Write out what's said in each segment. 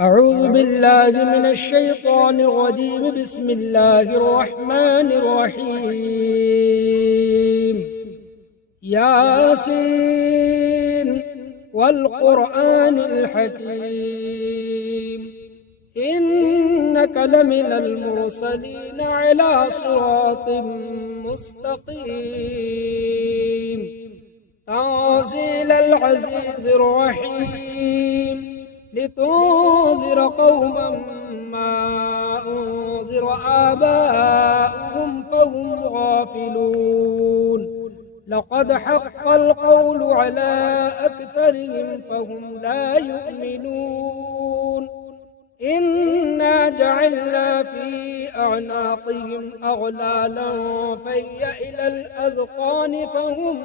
أعوذ بالله من الشيطان الرجيم. بسم الله الرحمن الرحيم. ياسين والقرآن الحكيم إنك لمن المرسلين على صراط مستقيم تنزيل العزيز الرحيم لتنذر قوما ما أنذر آباؤهم فهم غافلون لقد حق القول على أكثرهم فهم لا يؤمنون إنا جعلنا في أعناقهم أغلالا فهي إلى الأذقان فهم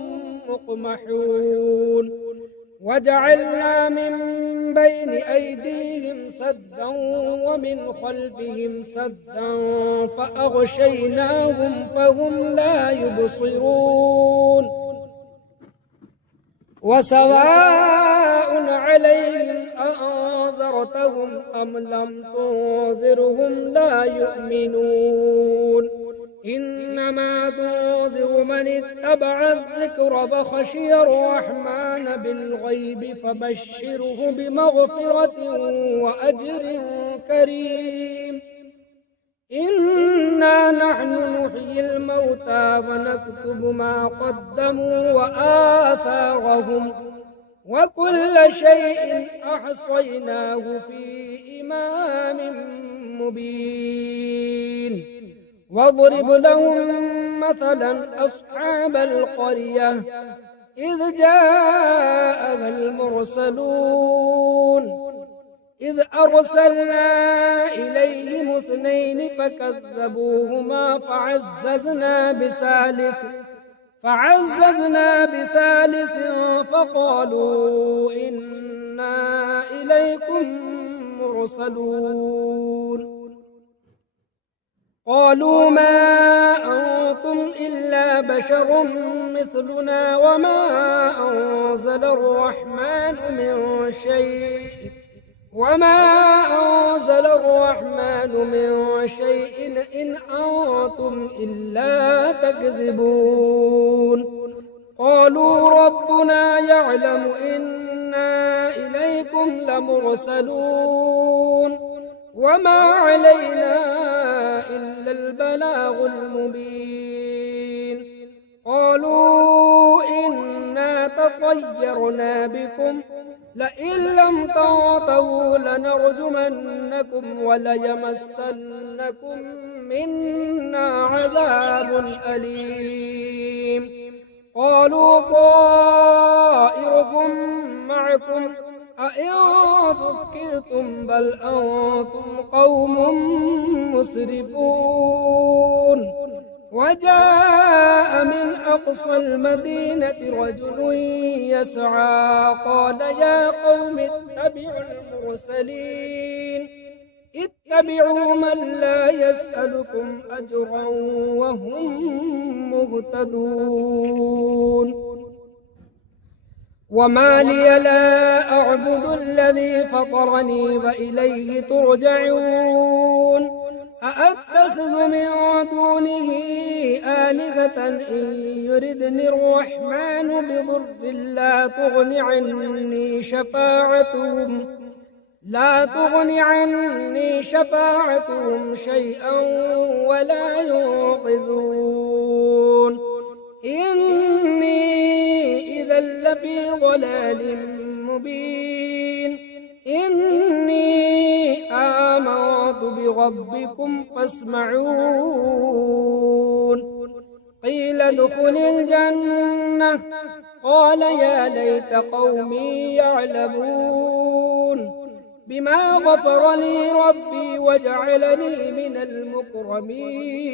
مقمحون وجعلنا من بين أيديهم سدا ومن خلفهم سدا فأغشيناهم فهم لا يبصرون وسواء عليهم أأنذرتهم أم لم تنذرهم لا يؤمنون إنما تنذر من اتبع الذكر فخشي الرحمن بالغيب فبشره بمغفرة وأجر كريم إنا نحن نحيي الموتى ونكتب ما قدموا وآثارهم وكل شيء أحصيناه في إمام مبين واضرب لهم مثلا أصحاب القرية إذ جاءها المرسلون إذ أرسلنا إليهم اثنين فكذبوهما فعززنا بثالث فقالوا إنا إليكم مرسلون قالوا ما أنتم إلا بشر مثلنا وما أنزل الرحمن من شيء إن أنتم إلا تكذبون قالوا ربنا يعلم إنا إليكم لمرسلون وما علينا إلا البلاغ المبين قالوا إنا تطيرنا بكم لئن لم تنتهوا لنرجمنكم وليمسنكم منا عذاب أليم قالوا طائركم معكم أئن ذكرتم بل أنتم قوم مسرفون وجاء من أقصى المدينة رجل يسعى قال يا قوم اتبعوا من لا يسألكم أجرا وهم مهتدون وما لي لا أعبد الذي فطرني وإليه ترجعون أأتخذ من دونه آلهة إن يردني الرحمن بضر لا تغن عني شفاعتهم شيئا ولا ينقذون إني إذا لفي ضلال مبين إني آمنت بربكم فاسمعون قيل ادخل الجنة قال يا ليت قومي يعلمون بما غفر لي ربي وجعلني من المكرمين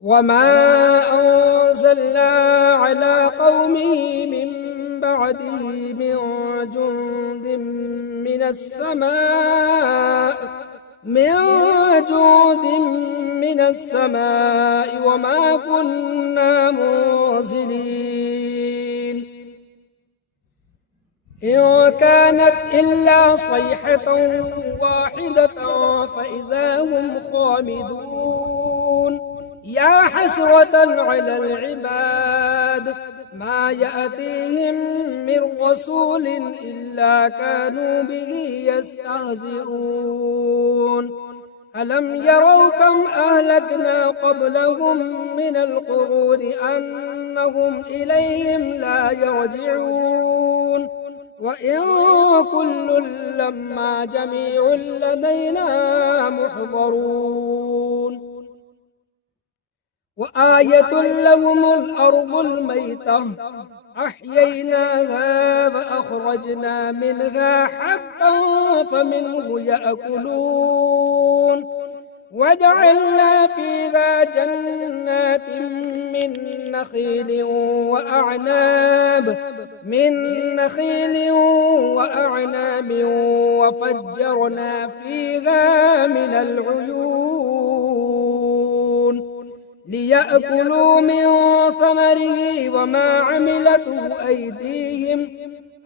وما أنزلنا على قومه من بعده من جند من السماء وما كنا منزلين إن كانت إلا صيحة واحدة فإذا هم خامدون يا حسرة على العباد ما يأتيهم من رسول إلا كانوا به يستهزئون ألم يروا كم أهلكنا قبلهم من القرون أنهم إليهم لا يرجعون وإن كل لما جميع لدينا محضرون وآية لهم الأرض الميتة أحييناها فأخرجنا منها حبا فمنه يأكلون وجعلنا فيها جنات من نخيل وأعناب وفجرنا فيها من العيون ليأكلوا من ثمره وما عملته أيديهم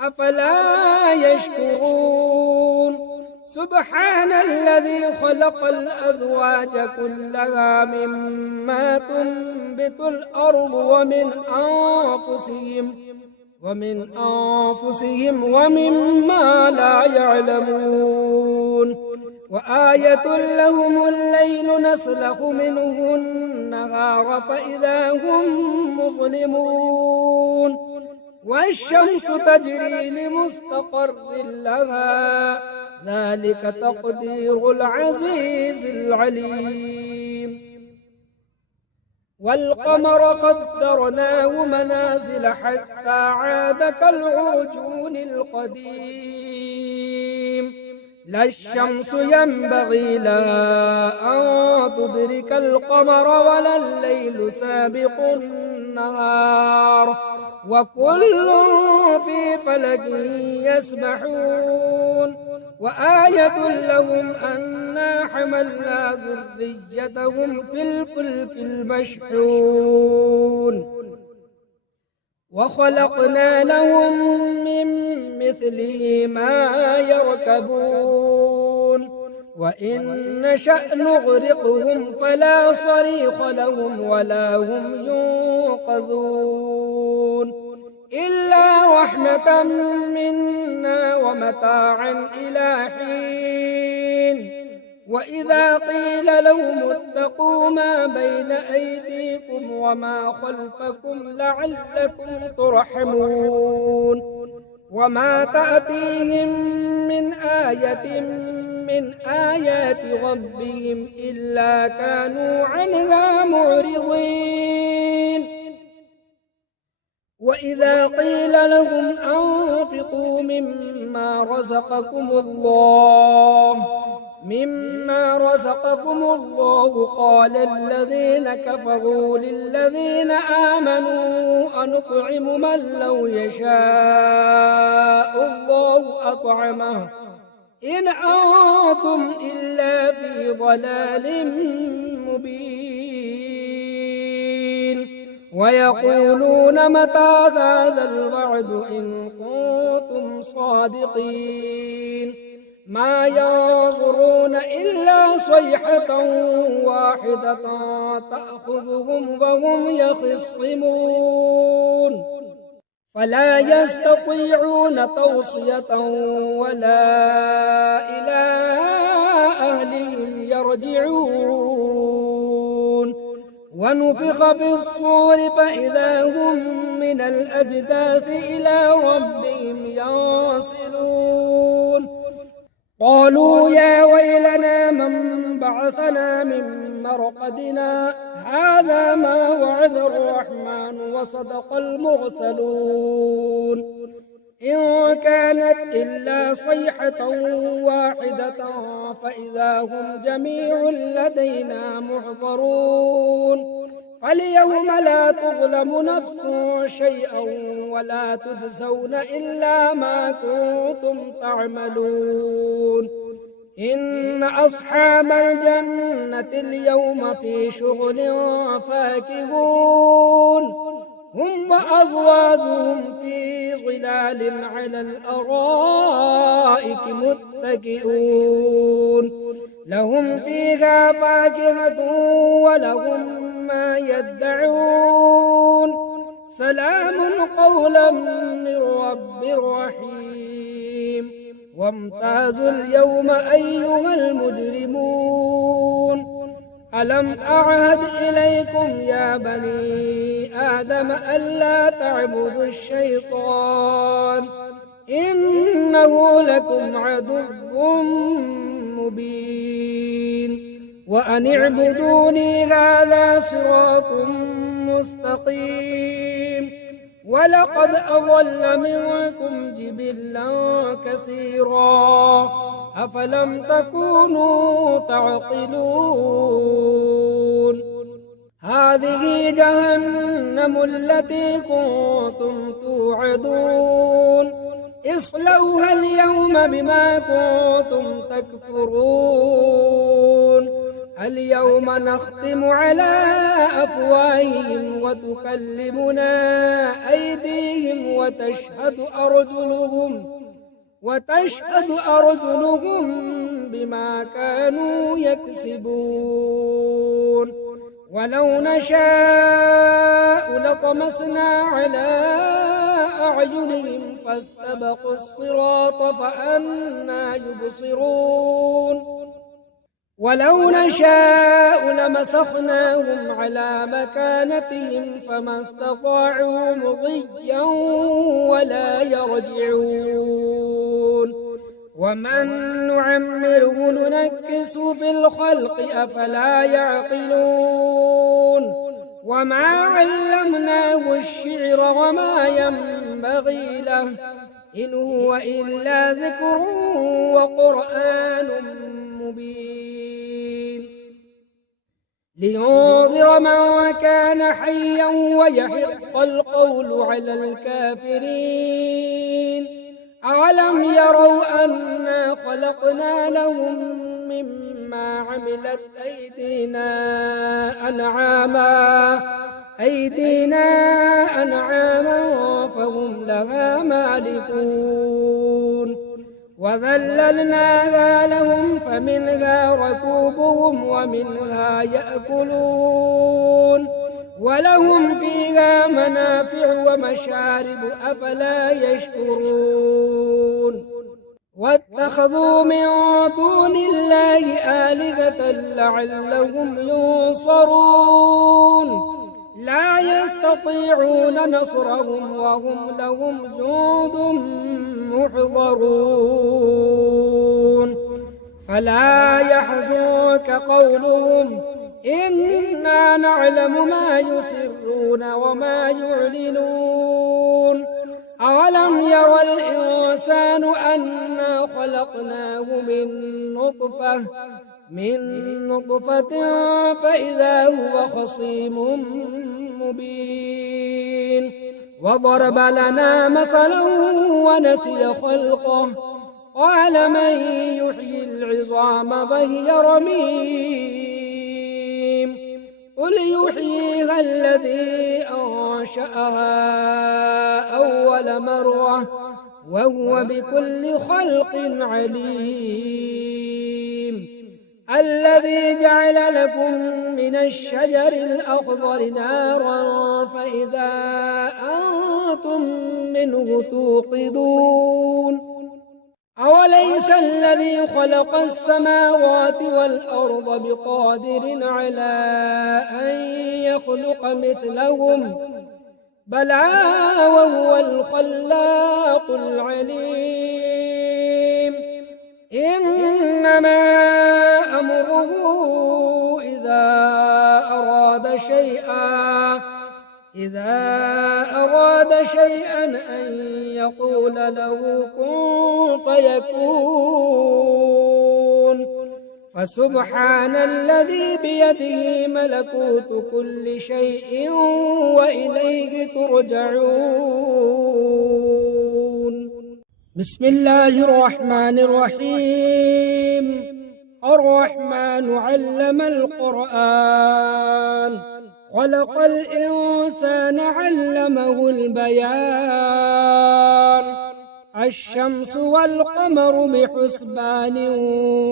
أفلا يشكرون سبحان الذي خلق الأزواج كلها مما تنبت الأرض ومن أنفسهم ومما لا يعلمون وآية لهم الليل نسلخ منه النهار فإذا هم مظلمون والشمس تجري لمستقر لها ذلك تقدير العزيز العليم والقمر قدرناه منازل حتى عاد كالعرجون القديم لا الشمس ينبغي لها أن تدرك القمر ولا الليل سابق النهار وكل في فلك يسبحون وآية لهم أنا حملنا ذريتهم في الفلك المشحون وخلقنا لهم من مثله ما يركبون وإن نشأ نغرقهم فلا صريخ لهم ولا هم ينقذون إلا رحمة منا ومتاعا إلى حين وإذا قيل لهم اتقوا ما بين أيديكم وما خلفكم لعلكم ترحمون وما تأتيهم من آية من آيات ربهم إلا كانوا عنها معرضين وإذا قيل لهم أنفقوا مما رزقكم الله قال الذين كفروا للذين آمنوا أنطعم من لو يشاء الله أطعمه إن أنتم إلا في ضلال مبين ويقولون متى هذا الوعد إن كنتم صادقين ما ينظرون إلا صيحة واحدة تأخذهم وهم يخصمون فلا يستطيعون توصية ولا إلى أهلهم يرجعون ونفخ في الصور فإذا هم من الأجداث إلى ربهم ينسلون قالوا يا ويلنا من بعثنا من مرقدنا هذا ما وعد الرحمن وصدق المرسلون إن كانت إلا صيحة واحدة فإذا هم جميع لدينا محضرون فاليوم لا تظلم نفس شيئا ولا تجزون إلا ما كنتم تعملون إن أصحاب الجنة اليوم في شغل فاكهون هم وأزواجهم في ظلال على الأرائك متكئون لهم فيها فاكهة ولهم ما يدعون سلام قولا من رب رحيم وامتازوا اليوم أيها المجرمون ألم أعهد إليكم يا بني آدم ألا تعبدوا الشيطان إنه لكم عدو مبين وأن اعبدوني هذا صراط مستقيم ولقد أضل منكم جبلا كثيرا أفلم تكونوا تعقلون هذه جهنم التي كنتم توعدون اصلوها اليوم بما كنتم تكفرون اليوم نختم على أفواههم وتكلمنا أيديهم وتشهد أرجلهم بما كانوا يكسبون ولو نشاء لطمسنا على أعينهم فاستبقوا الصراط فأنى يبصرون ولو نشاء لمسخناهم على مكانتهم فما استطاعوا مضيا ولا يرجعون ومن نعمره ننكس في الخلق أفلا يعقلون وما علمناه الشعر وما ينبغي له إن هو إلا ذكر وقرآن مبين لينذر من كان حيا ويحق القول على الكافرين أولم يروا أنا خلقنا لهم مما عملت أيدينا أنعاما فهم لها مالكون وذللناها لهم فمنها ركوبهم ومنها يأكلون ولهم فيها منافع ومشارب أفلا يشكرون واتخذوا من دون الله آلهة لعلهم ينصرون لا يستطيعون نصرهم وهم لهم جند محضرون فلا يحزنك قولهم إنا نعلم ما يسرون وما يعلنون أولم ير الإنسان أنا خلقناه من نطفة فإذا هو خصيم مبين وضرب لنا مثلا ونسي خلقه قال من يحيي العظام وهي رميم قل يحييها الذي أنشأها أول مرة وهو بكل خلق عليم الذي جعل لكم من الشجر الأخضر نارا فإذا أنتم منه توقدون أوليس الذي خلق السماوات والأرض بقادر على أن يخلق مثلهم بلى وهو الخلاق العليم إنما أمره إذا أراد شيئا أن يقول له كن فيكون فسبحان الذي بيده ملكوت كل شيء وإليه ترجعون بسم الله الرحمن الرحيم الرحمن علم القرآن خلق الإنسان علمه البيان الشمس والقمر بحسبان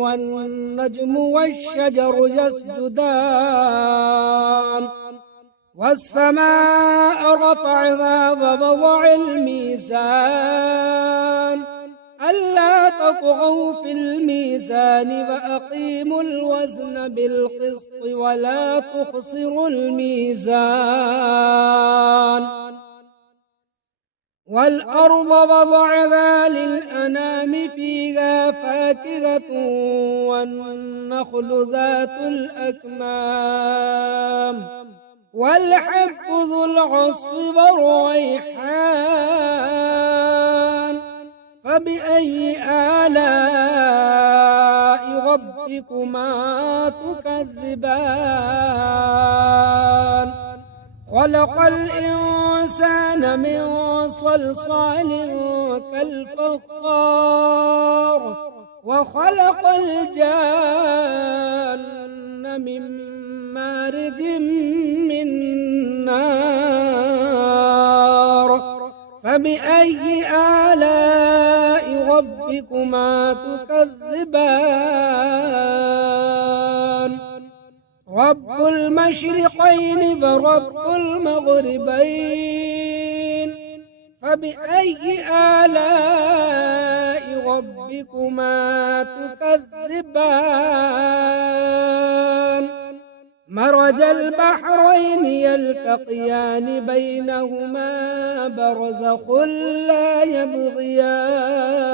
والنجم والشجر يسجدان والسماء رفعها ووضع الميزان ألا تطغوا في الميزان وأقيموا الوزن بالقسط ولا تخسروا الميزان والأرض وضعها للأنام فيها فاكهة والنخل ذات الأكمام والحب ذو العصف والريحان فبأي آلاء ربكما تكذبان خلق الإنسان من صلصال كالفخار وخلق الجان من مارج من نار فبأي آلاء ربكما تكذبان رب المشرقين ورب المغربين فبأي آلاء ربكما تكذبان مرج البحرين يلتقيان بينهما برزخ لا يبغيان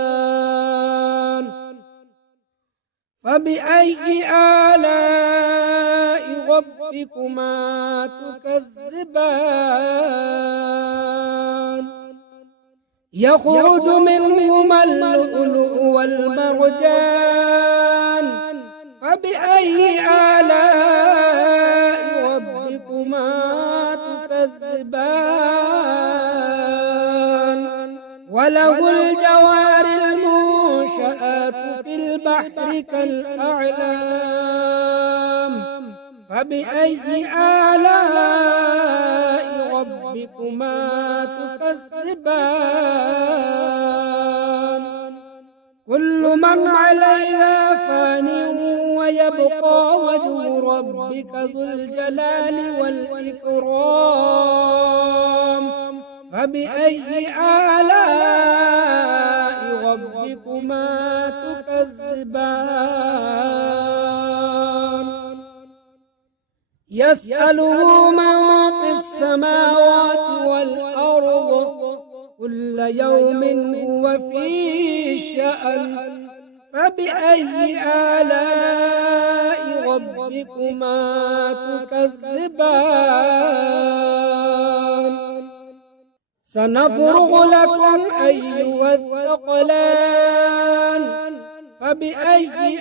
فبأي آلاء ربكما تكذبان يخرج منهما اللؤلؤ والمرجان فبأي آلاء ربكما تكذبان وله الجوار المنشآت في البحر كالأعلام فبأي آلاء ربكما تكذبان كل من عليها فان ويبقى وجه ربك ذو الجلال والإكرام فبأي آلاء ربكما تكذبان يسأله من في السماوات والأرض كل يوم هو في شأن فبأي آلاء ربكما تكذبان سنفرغ لكم أيها الثقلان فبأي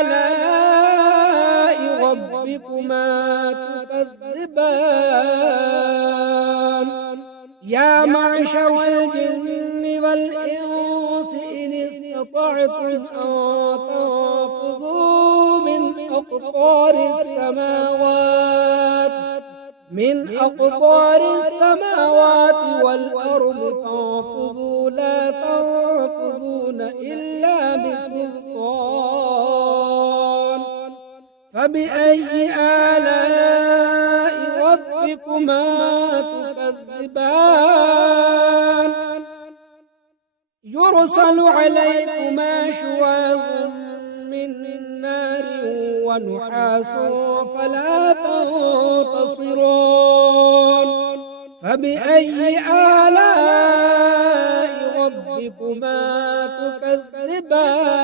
آلاء ربكما تكذبان يا معشر الجن والإنس إن استطعتم أن تنفذوا من أقطار السماوات والأرض فانفذوا لا تنفذون إلا بسلطان فبأي آلاء ربكما تكذبان يرسل عليكما شواظ من نار ونحاس فلا تنتصرون فبأي آلاء ربكما تكذبان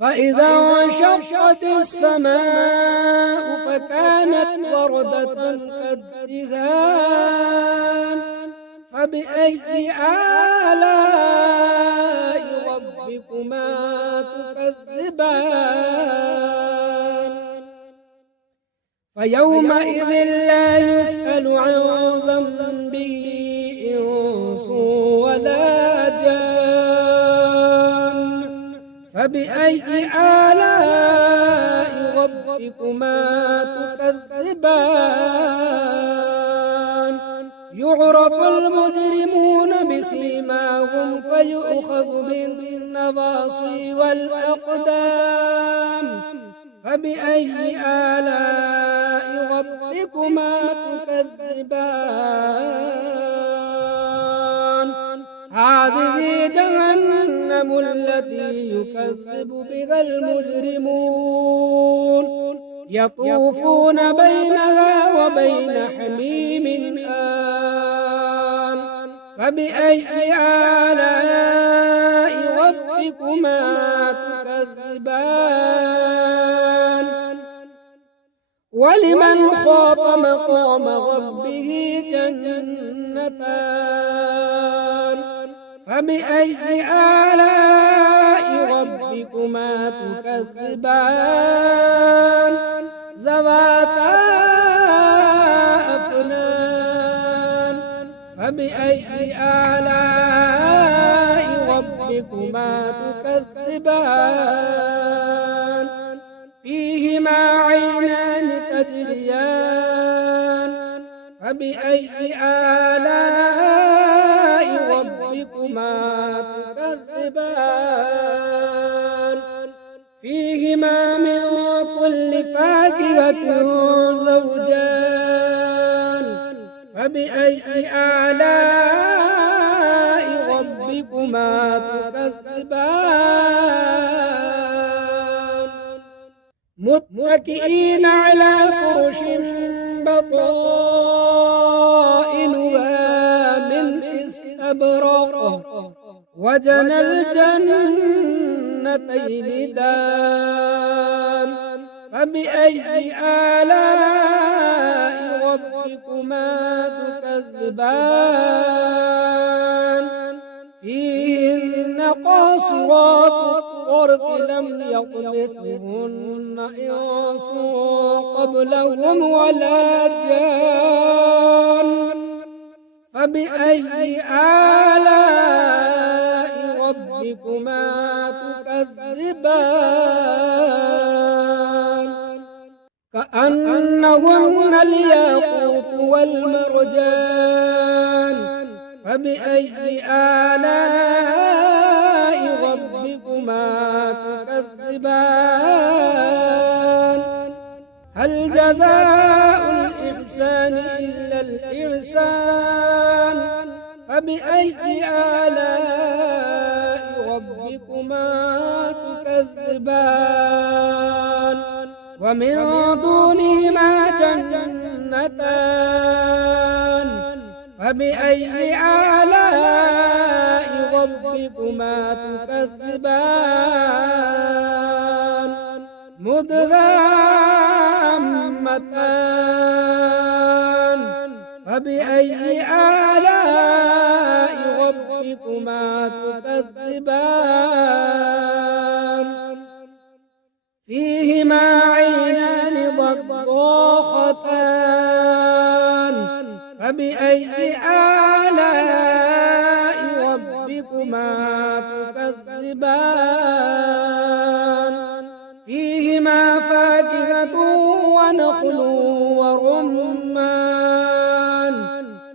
فإذا انشقت السماء فكانت وردة كالدهان فبأي آلاء ربكما تكذبان فيومئذ لا يسأل عن ذنبه إنس ولا جان فبأي آلاء ربكما تكذبان يعرف المجرمون بسيماهم فيؤخذ بالنواصي والأقدام فبأي آلاء ربكما تكذبان هذه جهنم التي يكذب بها المجرمون يطوفون بينها وبين حميم آن فبأي آلاء ربكما تكذبان ولمن خاف مقام ربه جنتان فبأي آلاء ربكما تكذبان ذواتا أفنان فبأي آلاء ربكما تكذبان فيهما عينان تجريان فبأي آلاء ربكما تكذبان فيهما من كل فاكهة زوجان فبأي آلاء ربكما تكذبان متكئين على فرش بطائنها من استبرق وجنى الجنتين دان فبأي آلاء ربكما تكذبان فيهن قاصرات الطرف لم يطمثهن إنس قبلهم ولا جان فبأي آلاء ربكما تكذبان كأنهن الياقوت والمرجان فبأي آلاء ربكما تكذبان هل جزاء الإحسان إلا الإحسان فبأي آلاء ربكما تكذبان ومن دونهما جنتان فبأي آلاء ربكما تكذبان مدغامتان فبأي آلاء ربكما تكذبان فيهما عينان ضاختان فبأي آلاء ربكما تكذبان فيهما فاكهة ونخل ورمان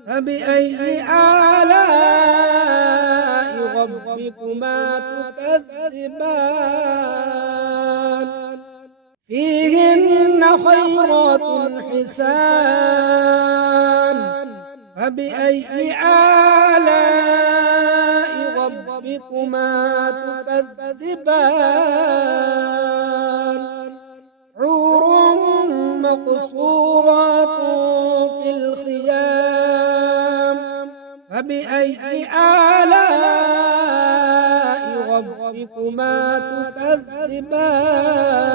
فبأي آلاء ربكما تكذبان فيهن خيرات حسان فبأي آلاء ربكما تكذبان حور مقصورات في الخيام فبأي آلاء ربكما تكذبان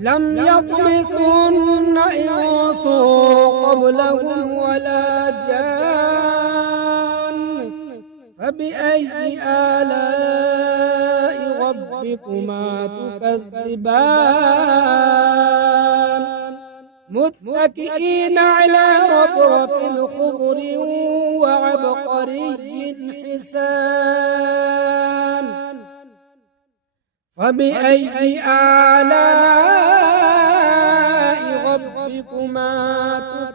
لم يطمثهن إنس قبلهم ولا جان فبأي آلاء ربكما تكذبان متكئين على رفرف خضر وعبقري حسان فبأي آلاء ربكما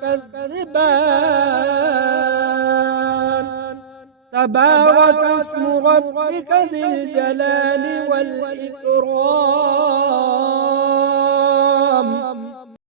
تكذبان تبارك اسم ربك ذي الجلال والإكرام